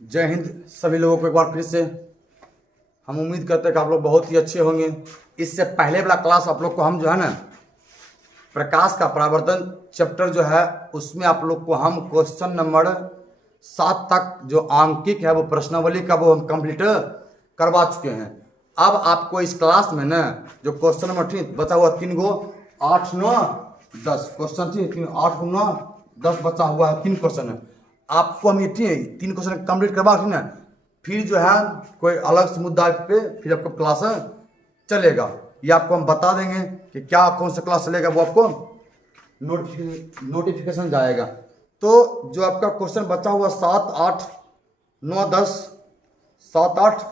जय हिंद सभी लोगों को एक बार फिर से। हम उम्मीद करते हैं कि आप लोग बहुत ही अच्छे होंगे। इससे पहले वाला क्लास आप लोग को हम जो है ना प्रकाश का परावर्तन चैप्टर जो है उसमें आप लोग को हम क्वेश्चन नंबर 7 तक जो आंकिक है वो प्रश्नावली का वो हम कंप्लीट करवा चुके हैं। अब आपको इस क्लास में ना जो क्वेश्चन नंबर ठीक बचा हुआ 3 गो 8 9 10 क्वेश्चन थी 8 9 10 बचा हुआ है 3 क्वेश्चन है। आपको हम ये 3 क्वेश्चन कंप्लीट करवा के ना फिर जो है कोई अलग से मुद्दा पे फिर आपको क्लास चलेगा। ये आपको हम बता देंगे कि क्या कौन सा क्लास चलेगा, वो आपको नोटिफिकेशन जाएगा। तो जो आपका क्वेश्चन बचा हुआ 7 8 9 10 7 8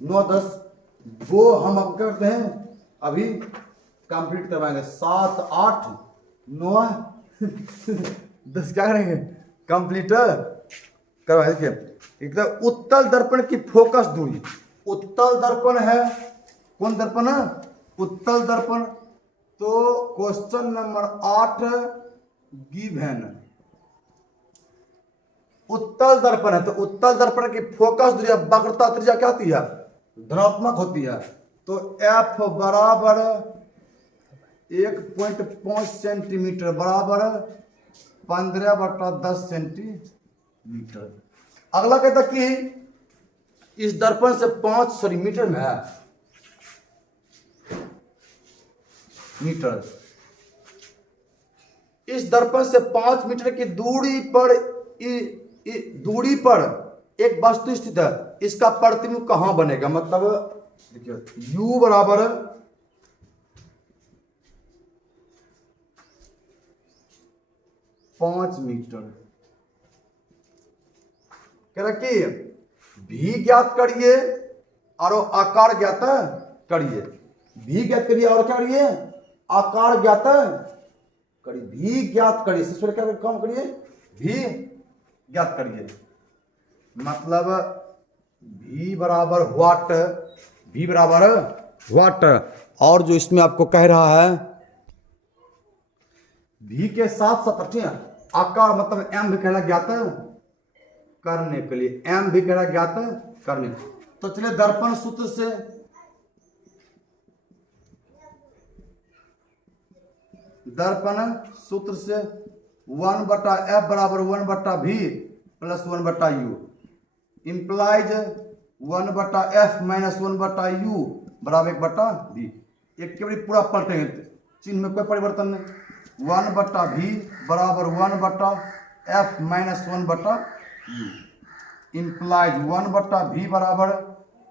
9 10 वो हम अब करते हैं अभी कंप्लीट करवाएंगे। 7 8 9 10 क्या करेंगे कंप्लीट करवाएंगे। देखिए एकदम उत्तल दर्पण की फोकस दूरी, उत्तल दर्पण है कौन दर्पण है उत्तल दर्पण। तो क्वेश्चन नंबर 8 गिवन उत्तल दर्पण है। तो उत्तल दर्पण की फोकस दूरी वक्रता त्रिज्या क्या होती है धनात्मक होती है। तो एफ बराबर 1.5 सेंटीमीटर बराबर 15/10 सेंटीमीटर। अगला कहता कि इस दर्पण से 5 मीटर में है मीटर। इस दर्पण से 5 मीटर की दूरी पर एक वस्तु स्थित है, इसका प्रतिबिंब कहां बनेगा। मतलब देखिए u बराबर 5 मीटर कह रहा कि भी ज्ञात करिए और आकार ज्ञात करिए। भी ज्ञात करिए और क्या करिए आकार ज्ञात करिए। भी ज्ञात करिए सबसे क्या काम करिए भी ज्ञात करिए। मतलब भी बराबर व्हाट, भी बराबर व्हाट। और जो इसमें आपको कह रहा है भी के साथ साथ आकार मतलब एम भी कहना ज्ञात करने के लिए, एम भी कहना ज्ञात करने। तो चलिए दर्पण सूत्र से दर्पण सूत्र से 1/f बराबर 1/v plus 1/u implies 1/f minus 1/u बराबर 1/v। एक के पूरा पलटेंगे चिन्ह में कोई परिवर्तन नहीं। 1/v बराबर 1/f minus 1/u implies 1/v बराबर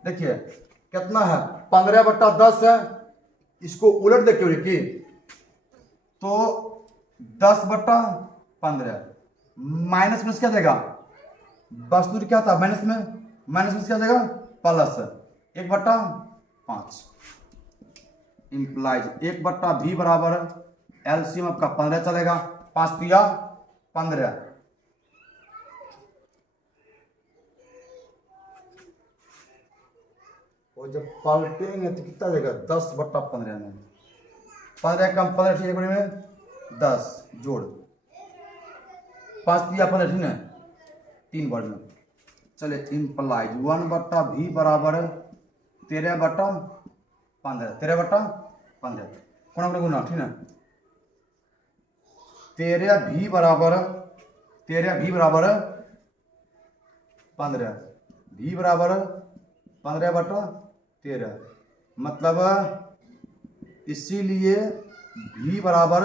देखिए कितना है 15/10 है। इसको उलट देखिए कि तो 10/15 माइनस में क्या जाएगा वस्तु क्या था माइनस में क्या जाएगा प्लस 1/5 इंप्लाइज 1/v बराबर एलसीएम आपका 15 चलेगा 5 तिया 15। और जब पलटेंगे तो कितना जाएगा 10/15 में 15 कम 15 ठीक है 10 जोड़ 5 तिया 15 ठीक है 3 वर्ड में। चले इंप्लाइज 1/v बराबर 13/15 कौन अपने गुना ठीक है 13v बराबर 15 v बराबर 15/13 मतलब इसीलिए v बराबर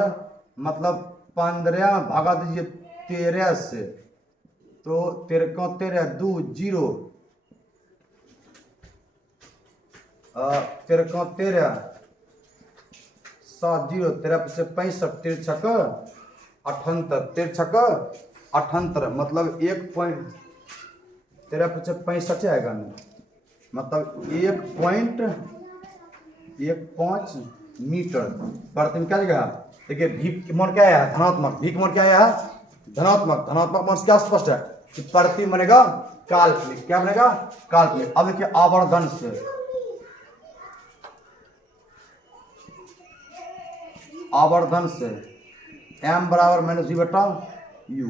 मतलब 15 भागा दीजिए 13 से तो 13 2 0 13 7 0 13 से 65 13 78 मतलब 1.13 से 65 आएगा ना मतलब 1.15 मीटर प्रति क्या जगह। देखिए भी की मान क्या है धनात्मक, भी की मान क्या है धनात्मक मान क्या स्पष्ट है कि प्रति बनेगा काल्पनिक। क्या बनेगा काल्पनिक। अब देखिए आवर्धन से m बराबर -v/u,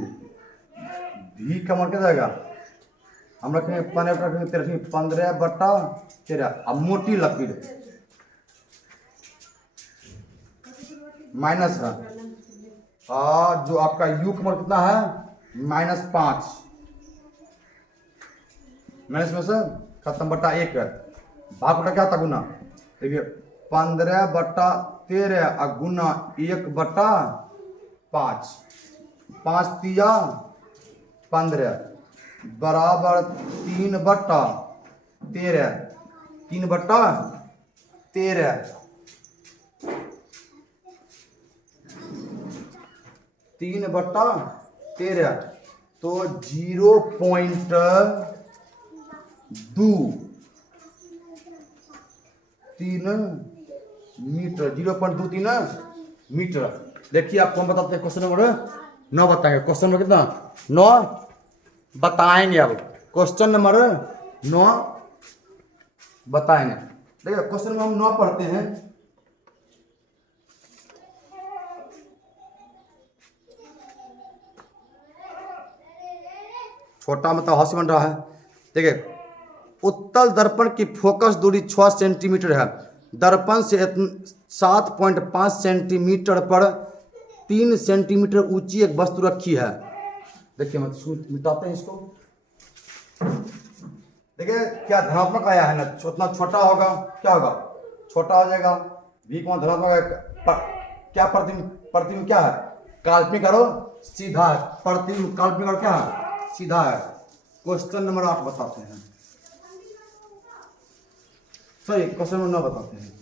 v का मान क्या जाएगा हम रखेंगे 15/13। अब मोटी लकीर माइनस है, जो आपका यू का मान कितना है -5, माइनस में से खत्म बटा 1 है, भाग बटा क्या था गुना। देखिए 15/13 गुना 1/5, 5 तिया 15 बराबर 3/13, 3/13, 3/13 तो 0.23 मीटर, 0.23 मीटर। देखिए आपको हम बताते हैं क्वेश्चन नंबर 9 बताएंगे। क्वेश्चन नंबर कितना 9 बताएंगे। अब क्वेश्चन नंबर 9 बताएंगे। देखिए क्वेश्चन नंबर हम 9 पढ़ते हैं। छोटा मतलब हाउस बन रहा है। देखिए उत्तल दर्पण की फोकस दूरी 6 सेंटीमीटर है। दर्पण से 7.5 सेंटीमीटर पर 3 सेंटीमीटर ऊंची एक वस्तु रखी है। देखिए मतलब मिटाते हैं इसको। देखिए क्या धनात्मक आया है ना, उतना छोटा होगा क्या होगा, छोटा हो जाएगा। भी को धनात्मक क्या प्रतिबिंब क्या है, काल्पनिक करो सीधा है, प्रतिबिंब काल्पनिक और क्या है सीधा है। क्वेश्चन नंबर 8 बताते हैं, सॉरी क्वेश्चन नंबर 9 बताते हैं।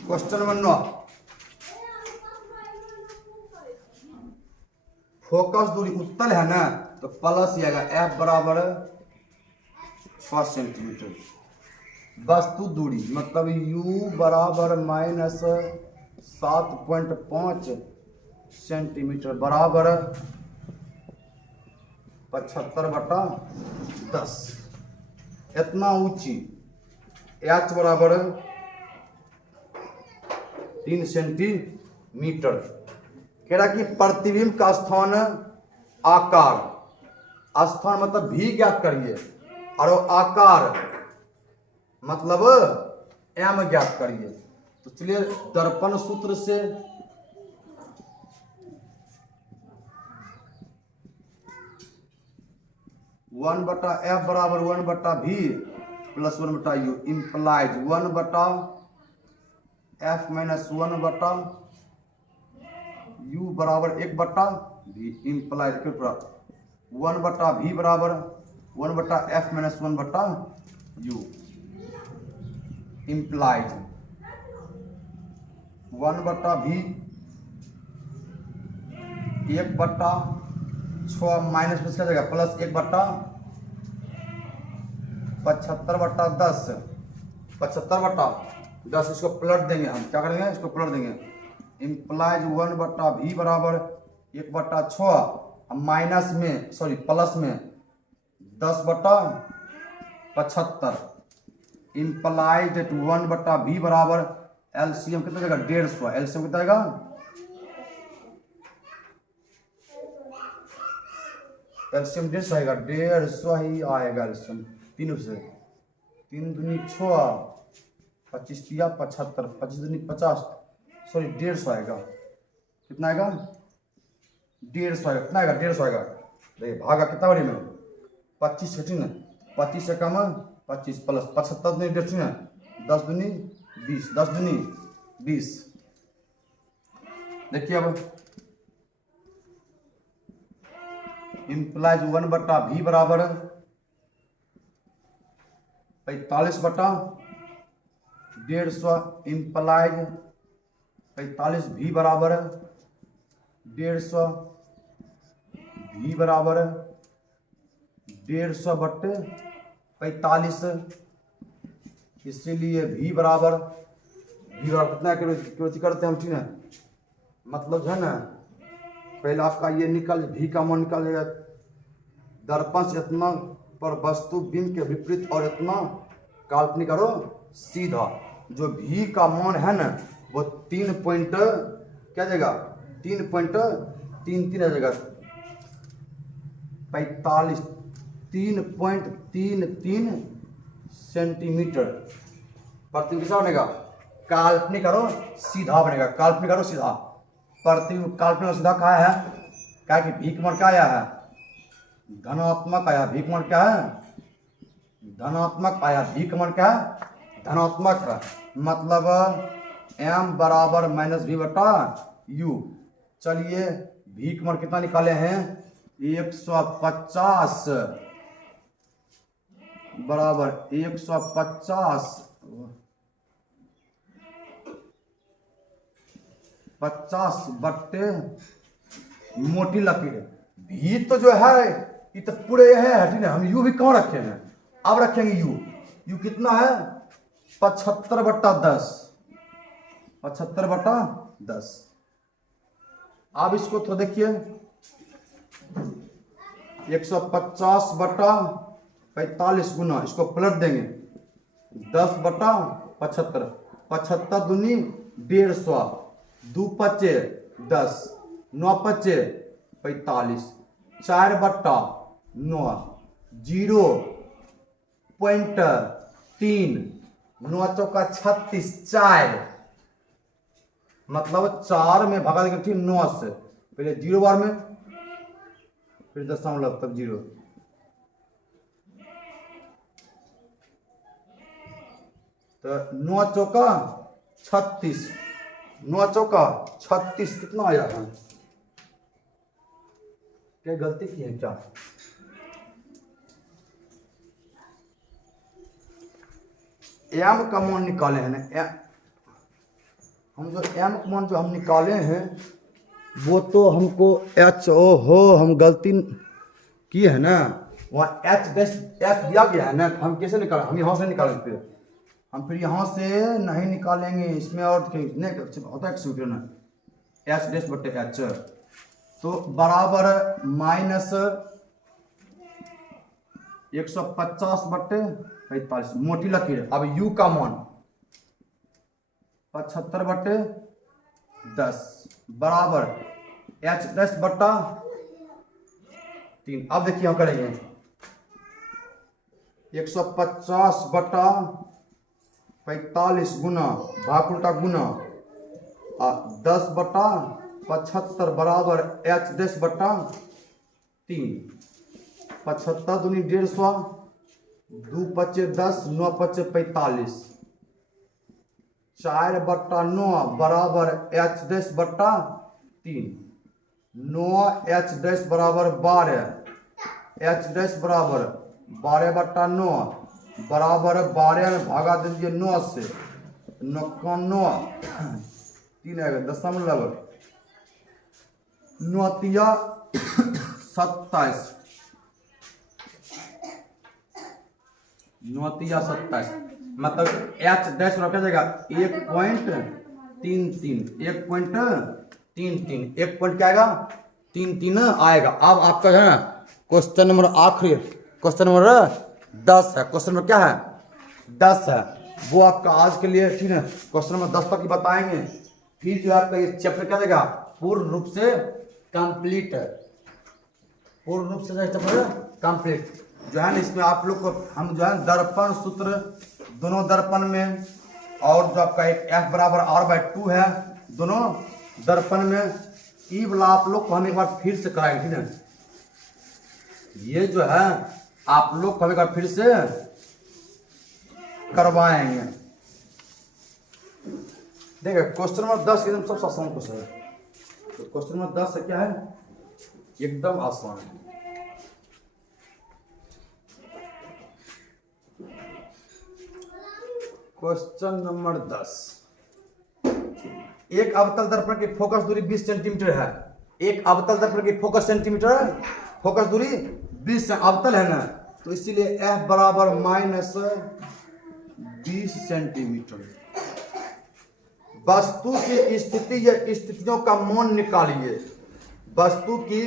क्वेश्चन नंबर 9 फोकस दूरी उत्तल है ना तो प्लस आएगा, एफ बराबर 6 सेंटीमीटर। वस्तु दूरी मतलब u बराबर -7.5 सेंटीमीटर बराबर 75/10। इतना ऊंची h बराबर 3 सेंटीमीटर। कह रहा कि प्रतिबिंब का स्थान आकार, स्थान मतलब भी ज्ञात करिए और आकार मतलब एम ज्ञात करिए। तो चलिए दर्पण सूत्र से वन बटा एफ बराबर 1/v plus 1/u implies 1/f minus 1/u बराबर 1/v इंप्लाइज 1/v बराबर 1/f minus 1/u implies 1/v 1/6 minus में क्या जाएगा प्लस 1/75/10, 75/10 इसको पलट देंगे। हम क्या करेंगे इसको पलट देंगे। इंप्लाइज 1/v बराबर 1/6 माइनस में सॉरी प्लस में 10/75 इंप्लाइज 1/v बराबर एलसीएम कितना जाएगा 150। एलसीएम कितना आएगा एलसीएम 150 आएगा, 150 ही आएगा एलसीएम। 3 से 3 दूनी 6 25 तिया 75 25 दूनी 50 सॉरी 150 आएगा। कितना आएगा 150 आएगा। कितना आएगा 150 आएगा। देखिए भागा कितना बड़ी में 25 है 25 से कम 25 प्लस 75 दूनी 150 है 10 दूनी 20 10 दूनी 20। देखिए अब इंप्लाइज 1/v बराबर 45/150 इंप्लाइज 45v बराबर 150 v बराबर 150/45 इसीलिए v बराबर वी बराबर कितना कैलकुलेट करते हैं हम, ठीक है। मतलब जो है ना, पहले आपका ये निकल भी का मान निकल जाएगा, दर्पण से इतना पर वस्तु बिंब के विपरीत और इतना काल्पनिक करो सीधा। जो भी का मान है ना वो 3 पॉइंट क्या जाएगा, 3.33 आ जाएगा, 45 3.33 सेंटीमीटर प्रतिबिंब कैसा बनेगा, काल्पनिक करो सीधा बनेगा, काल्पनिक करो सीधा। प्रतिबिंब काल्पनिक और सीधा कहा है, क्या कि भी का मान क्या आया है, धनात्मक आया, भी का मान क्या है, धनात्मक आया, भी का मान क्या है, धनात्मक है। मतलब m बराबर -v बटा u। चलिए भी का मान कितना निकाले हैं, 150 बराबर 50 बट्टे मोटी लकीर। भी तो जो है ये तो पूरे है हटी ना, हम यू भी कहाँ रखे हैं, अब रखेंगे यू कितना है, 75/10, 75/10। अब इसको तो देखिए 150/45 गुना, इसको पलट देंगे 10/75, 75 दूनी 150, 2 पचे 10, 9 पचे 45, 4/9, 0.3, 9 चौका 36, 4 मतलब 4 में भगा देंगे, ठीक 9 से, पहले 0 बार में फिर दशमलव तब 0, तो 9 चौका 36, 9 चौका 36 कितना आया है, क्या गलती की है क्या, एम का मान निकाले हैं ना, हम जो एम का मान जो हम निकाले हैं वो तो हमको एच ओ हो हम गलती की है ना, वहाँ एच दिया गया है ना, हम कैसे निकालें, हम यहाँ से निकालेंगे, फिर हम फिर यहाँ से नहीं निकालेंगे, इसमें और नहीं होता है एक्स ना, एच डैश बटे एच, तो बराबर -150/45 मोटी लकीर। अब u का मान 75/10 बराबर h डैश बटा 3। अब देखिए हम करेंगे 150/45 गुना भाग उल्टा गुना 10/75 बराबर h डैश बटा 3, 75 दूनी 150, 2 पचे 10, 9 पचे 45, 4/9 बराबर h डैश बटा 3, 9 h डैश बराबर 12, h डैश बराबर 12/9 बराबर 12 में भागा दीजिए 9 से, 9 3 आएगा, दशमलव 9 तिया 27, 9 तिया 27, मतलब एच डैश क्या जाएगा 1.33, 1.33, 1 पॉइंट क्या आएगा 33 आएगा। अब आपका है ना क्वेश्चन नंबर आखिरी, क्वेश्चन नंबर 10 है, क्वेश्चन नंबर क्या है 10 है, वो आपका आज के लिए ठीक है, क्वेश्चन नंबर 10 तक ही बताएंगे, फिर जो आपका ये चैप्टर क्या देगा पूर्ण रूप से कंप्लीट है, पूर्ण रूप से चैप्टर कंप्लीट जो है ना, इसमें आप लोग को हम जो है दर्पण सूत्र दोनों दर्पण में, और जो आपका एक F बराबर R/2 है दोनों दर्पण में, ई वाला आप लोग को हम एक बार फिर से कराएंगे, ठीक है, ये जो है आप लोग को हम एक बार फिर से करवाएंगे। देखिए क्वेश्चन नंबर 10 एकदम सबसे आसान क्वेश्चन है, तो क्वेश्चन नंबर 10 है क्या है, एकदम आसान है। क्वेश्चन नंबर 10, एक अवतल दर्पण की फोकस दूरी 20 सेंटीमीटर है, एक अवतल दर्पण की फोकस सेंटीमीटर है, फोकस दूरी 20 अवतल है ना, तो इसीलिए F बराबर -20 सेंटीमीटर। वस्तु की स्थिति या स्थितियों का मान निकालिए। वस्तु की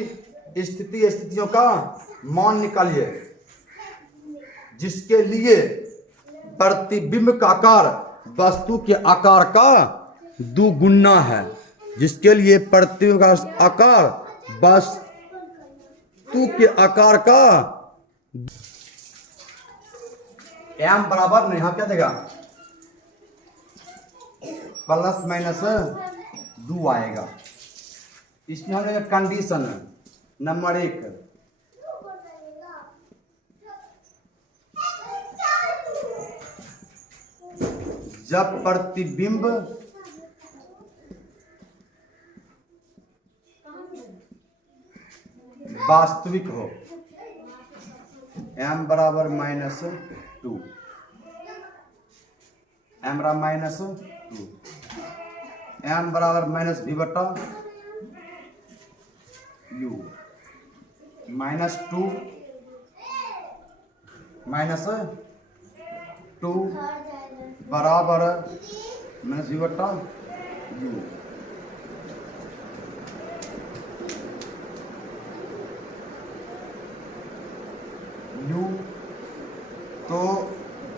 स्थिति स्थितियों का मान निकालिए जिसके लिए प्रतिबिंब का आकार वस्तु के आकार का दुगुना है। जिसके लिए प्रतिबिंब का आकार वस्तु के आकार का m बराबर नहीं, यहाँ क्या देगा प्लस माइनस 2 आएगा। इसमें हम कंडीशन नंबर 1, जब प्रतिबिंब वास्तविक हो, m बराबर -2, m बराबर -2, m बराबर -v बटा u, -2 -2 बराबर -v बटा u। u तो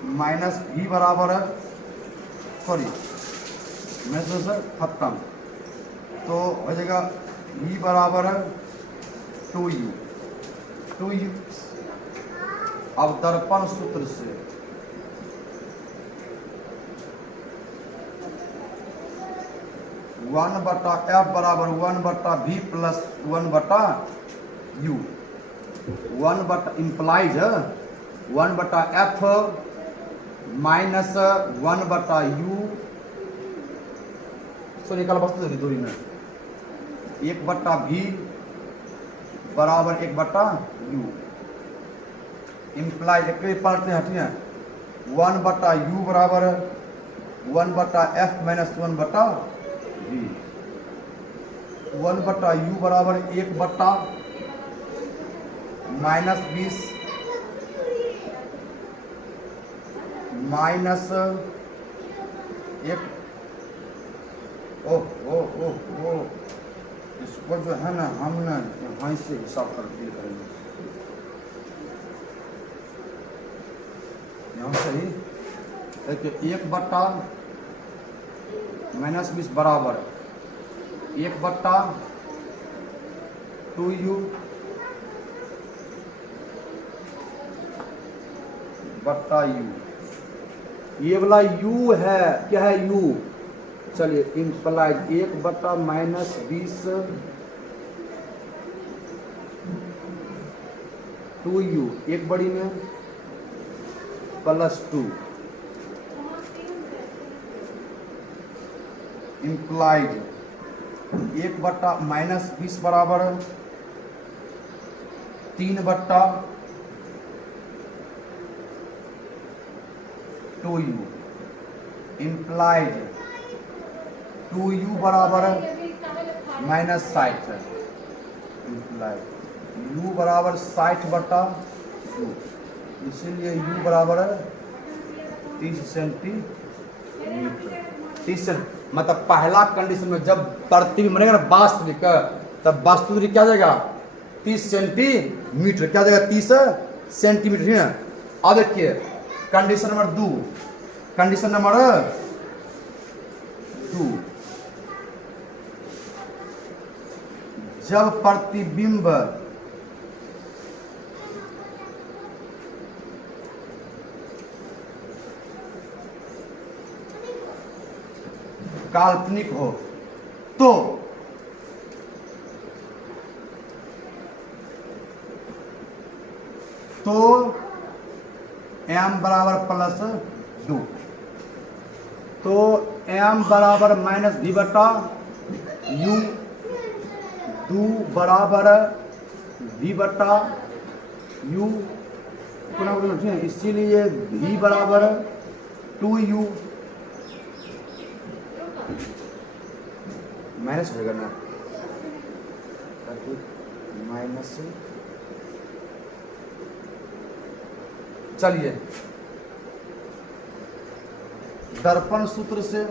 -v बराबर है, सॉरी -, खत्म, तो हो जाएगा v बराबर है 2u। अब दर्पण सूत्र से वन बटा एफ बराबर 1/v plus 1/u, 1 implied 1/f minus 1/u, सो निकाल वस्तु दूरी में 1/v बराबर 1/u, इंप्लाइड एक पार्ट में हटिए 1/u बराबर 1/f माइनस 1/v, 1/u बराबर 1/, -20 माइनस 1, ओ इसको जो है ना हम ना वहीं से हिसाब कर दिए करेंगे, यहाँ से ही देखिए 1/, -20 बराबर 1/2u बट्टा u। ये वाला u है, क्या है u, चलिए इंप्लाइड 1/-20 2u, 1 बड़ी में +2 इंप्लाइड 1/-20 बराबर 3/2u, इंप्लाइड 2u बराबर -60, इंप्लाइड u बराबर 60/2, इसीलिए u बराबर 30 सेंटीमीटर। 30 मतलब पहला कंडीशन में जब प्रतिबिंब बनेगा ना वास्तविक, तब वास्तविक दूरी क्या जाएगा 30 सेंटीमीटर, क्या जाएगा 30 सेंटीमीटर है। अब देखिए कंडीशन नंबर 2, कंडीशन नंबर 2, जब प्रतिबिंब काल्पनिक हो तो m बराबर +2, तो m बराबर -v बटा u, 2 बराबर v बटा u, इसीलिए v बराबर 2u माइनस हो जाएगा ना, माइनस, चलिए दर्पण सूत्र से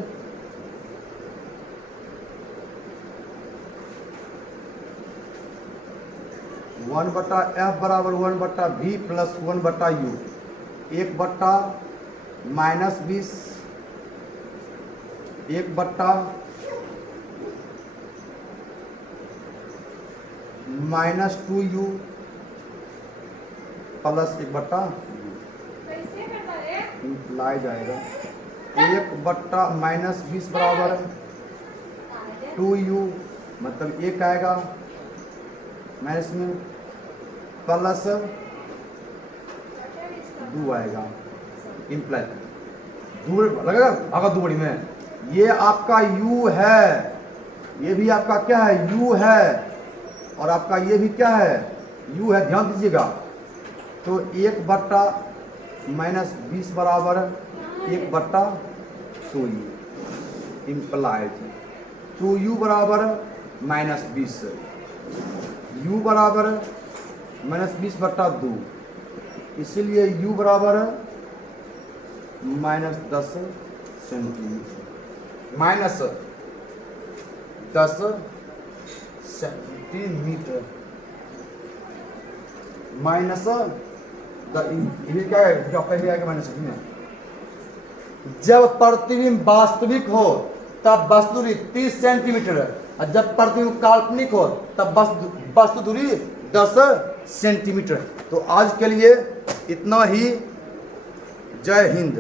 1/f बराबर 1/v plus 1/u, 1/-20, 1/-2u plus 1/, imply जाएगा 1/-20 बराबर 2u, मतलब 1 आएगा माइनस में, प्लस 2 आएगा, इम्प्लाई दूर लगेगा आगा 2 बड़ी में। ये आपका u है, ये भी आपका क्या है u है, और आपका ये भी क्या है u है, ध्यान दीजिएगा। तो 1/-20 बराबर 1/2u, इम्प्लाइड 2u बराबर -20, u बराबर -20/2, इसीलिए u बराबर -10 सेंटीमीटर, -10 सेंटीमीटर, माइनस क्या है माइनस। जब प्रतिबिंब वास्तविक हो तब वस्तु दूरी 30 सेंटीमीटर, और जब प्रतिबिंब काल्पनिक हो तब वस्तु दूरी 10 सेंटीमीटर। तो आज के लिए इतना ही। जय हिंद।